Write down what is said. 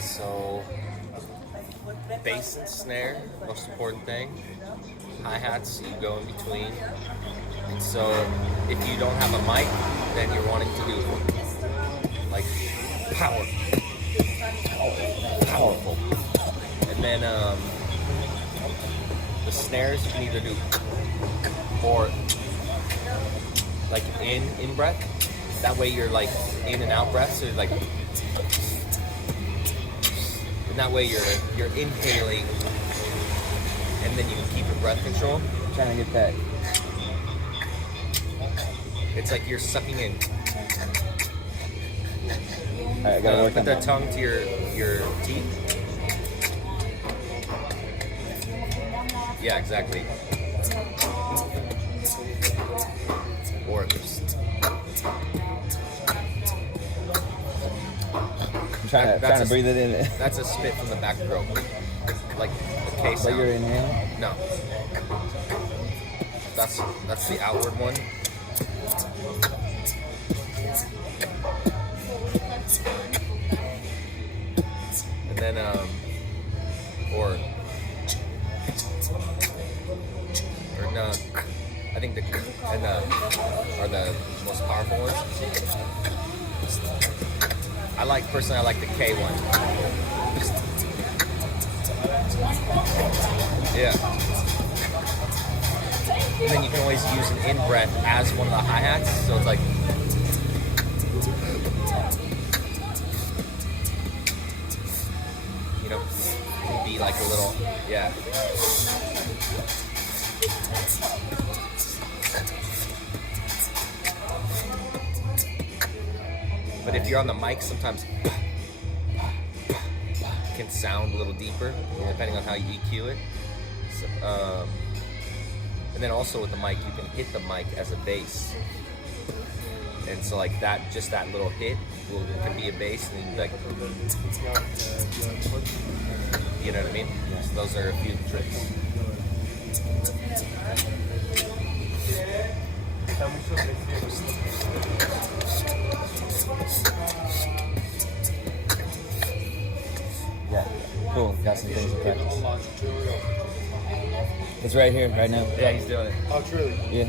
So, bass and snare, most important thing. Hi-hats, you go in between. So, if you don't have a mic, then you're wanting to do like powerful. And then the snares you can either do or like in breath. That way you're like in and out breaths. So like, and that way you're inhaling, and then you can keep your breath control. I'm trying to get that. It's like you're sucking in. All right, I gotta work put on the that. tongue to your teeth. Yeah, exactly. Or just. I'm trying to breathe it in. That's a spit from the back throat, like the K But sound. you're inhaling? No. That's the outward one. And then or no, I think the and are the most powerful ones. I like the K one. Yeah. And then you can always use an in-breath as one of the hi-hats, so it's like, you know, it can be like a little, yeah. But if you're on the mic, sometimes it can sound a little deeper, depending on how you EQ it. So, and then also with the mic, you can hit the mic as a bass. And so like that, just that little hit can be a bass, and then like, you know what I mean? So those are a few tricks. Yeah. Cool. Got some things to practice. It's right here, right now. Yeah, he's doing it. Oh, truly? Yeah.